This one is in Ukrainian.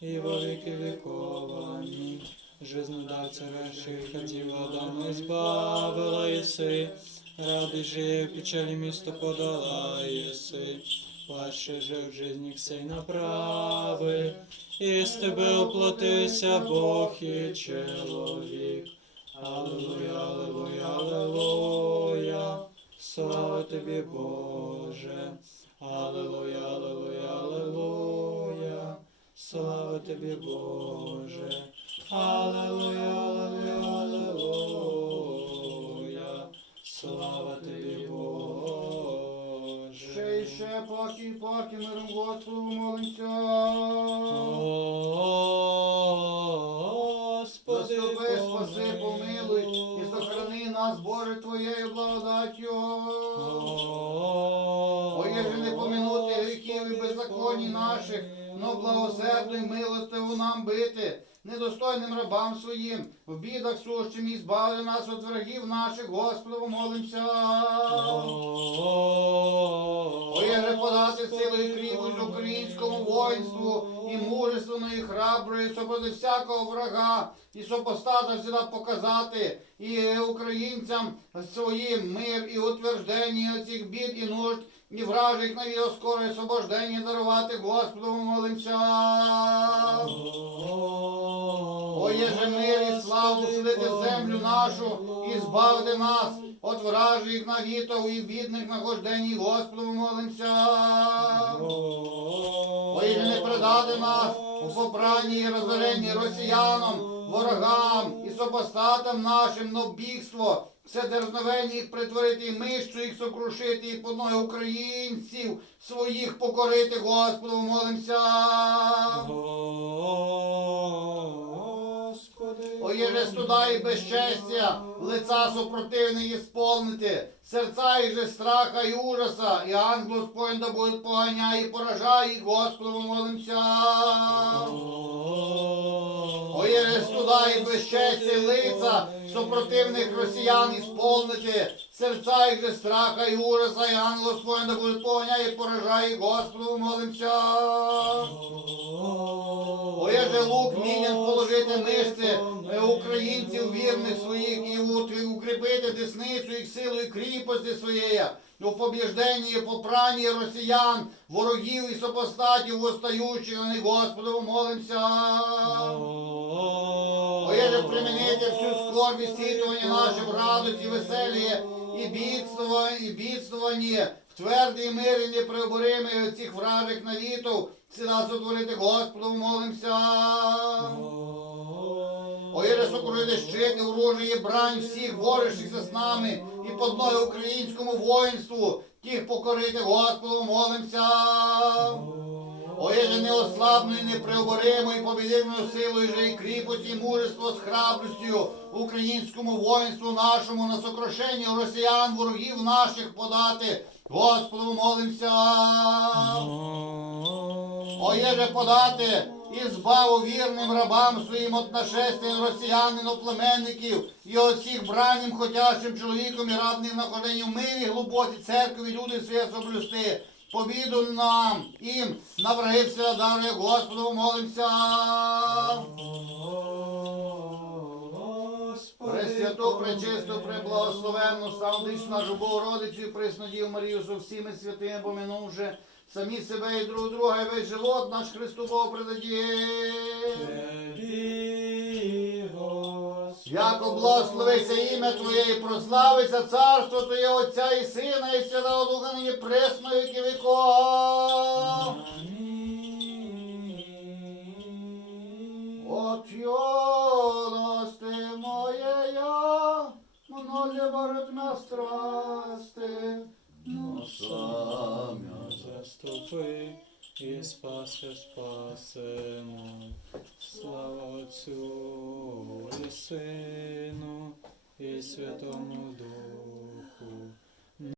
и во веки веков. Аминь. Жизнодавця реших, ходів Адаму избавила єси, ради же печалі місто подала єси. Ваше же в жизни сей направи, і з тебе оплатився Бог і чоловік. Аллилуйя, аллилуйя, аллилуйя, слава тобі, Боже. Аллилуйя, аллилуйя, слава тобі, Боже. Аллилуйя, аллилуйя, аллилуйя, слава тобі, Боже. Ще й ще поки, поки миром Господу молимся. Господи, Заступи, спаси, помилуй і сохрани нас, Боже, Твоєю благодаттю. Ой, же не поминути гріхів і беззаконні наших, но благосердно й милостиво нам бити, недостойним рабам своїм, в бідах сущим і збавили нас від врагів наших, Господу, молимся. Ой, подати силу і кріпость українському воїнству і мужественно, і храброю, супроти всякого врага, і супостата всегда показати, і українцям своїм мир і утверждення цих бід і нужд, і вражих на його скоре освобождення дарувати Господу молимся. О, єже мир і славу вселити землю нашу і збавити нас от вражих навітов і бідних нагождень, Господу молимся. Ой, же не предати нас у попранні і розоренні росіянам, ворогам і сопостатам нашим, в бігство, все дерзновення їх притворити, і мищу їх сокрушити, і по ноги українців своїх покорити, Господу молимся. Оєже студа і безчестя, лица супротивних ісполнити, серця їх же страха і ужаса, і ангел Господь буде поганяє і поражає, їх, Господу молимся. Оєже студа і безчестя, і лица супротивних росіян ісполнити, серця їх же страха і ужаса, і ангел Господь буде поганяє і поражає, їх, Господу молимся. Оєже лук мінян положити мишці е, українців вірних своїх і укріпити десницю їх силу і кріпості своєї, у побіжденні, і попранні росіян, ворогів і сопостатів, восстаючих на них, Господу, молимся. Оєже примінити всю скорбі світування нашим радості, веселі і бідство, і бідствовані, в твердий мир і непреоборимий цих вражих Всі всіда сотворити Господу, молимся. Оєре сокрути щити, оружие, брань всіх борючихся з нами і под ноги українському воїнству, тих покорити Господу, молимся. Оєже неослабною, непреоборимою, побідильною силою же і кріпості, і мужество з храбростю українському воїнству нашому на сокрушення росіян, ворогів наших подати. Господу молимся. Оєже подати і збаву вірним рабам своїм от нашестя росіян, іноплеменників і от всіх браннім, хотящим чоловіком і радним находенню в мирі, глибокі церкові, люди своє соблюсти. Побіду нам, їм, на враги все дарує, Господу молимся. Пресвяту, пречисту, преблагословенну, самодичну нашу Богородицю, і приснодів Марію со всіми святими поминувши, самі себе і друг друга, і весь живот наш Христу Богу предаді. Тобі, Господи. Яко благословиться ім'я Твоє і прославиться царство Твоє Отця і Сина, і Святого Духа нині пресно віки віков. От юности моєя, многі борють на страсти, но сам Заступи і спаси, спасемо. Сину і Святому Духу.